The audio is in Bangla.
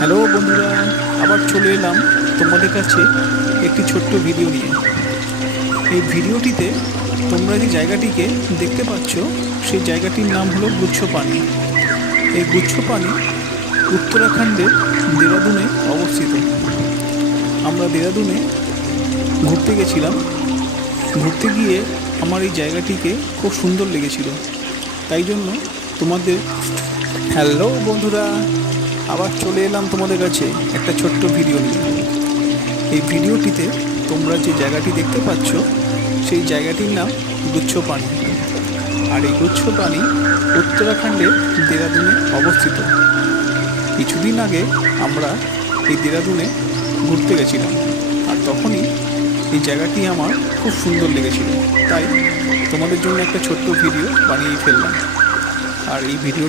হ্যালো বন্ধুরা, আবার চলে এলাম তোমাদের কাছে একটি ছোট্ট ভিডিও নিয়ে। এই ভিডিওটিতে তোমরা যে জায়গাটিকে দেখতে পাচ্ছ সেই জায়গাটির নাম হলো গুচ্ছপানি। এই গুচ্ছপানি উত্তরাখণ্ডের দেরাদুনে অবস্থিত। আমরা দেরাদুনে ঘুরতে গেছিলাম। ঘুরতে গিয়ে আমার এই জায়গাটিকে খুব সুন্দর লেগেছিল, তাই জন্য তোমাদের হ্যালো বন্ধুরা, আবার চলে এলাম তোমাদের কাছে একটা ছোট্ট ভিডিও নিয়ে। এই ভিডিওটিতে তোমরা যে জায়গাটি দেখতে পাচ্ছ সেই জায়গাটির নাম গুচ্ছপানি। আর এই গুচ্ছপানি উত্তরাখণ্ডের দেরাদুনে অবস্থিত। কিছুদিন আগে আমরা এই দেরাদুনে ঘুরতে গেছিলাম, আর তখনই এই জায়গাটি আমার খুব সুন্দর লেগেছিল, তাই তোমাদের জন্য একটা ছোট্ট ভিডিও বানিয়ে ফেললাম। আর এই ভিডিওটি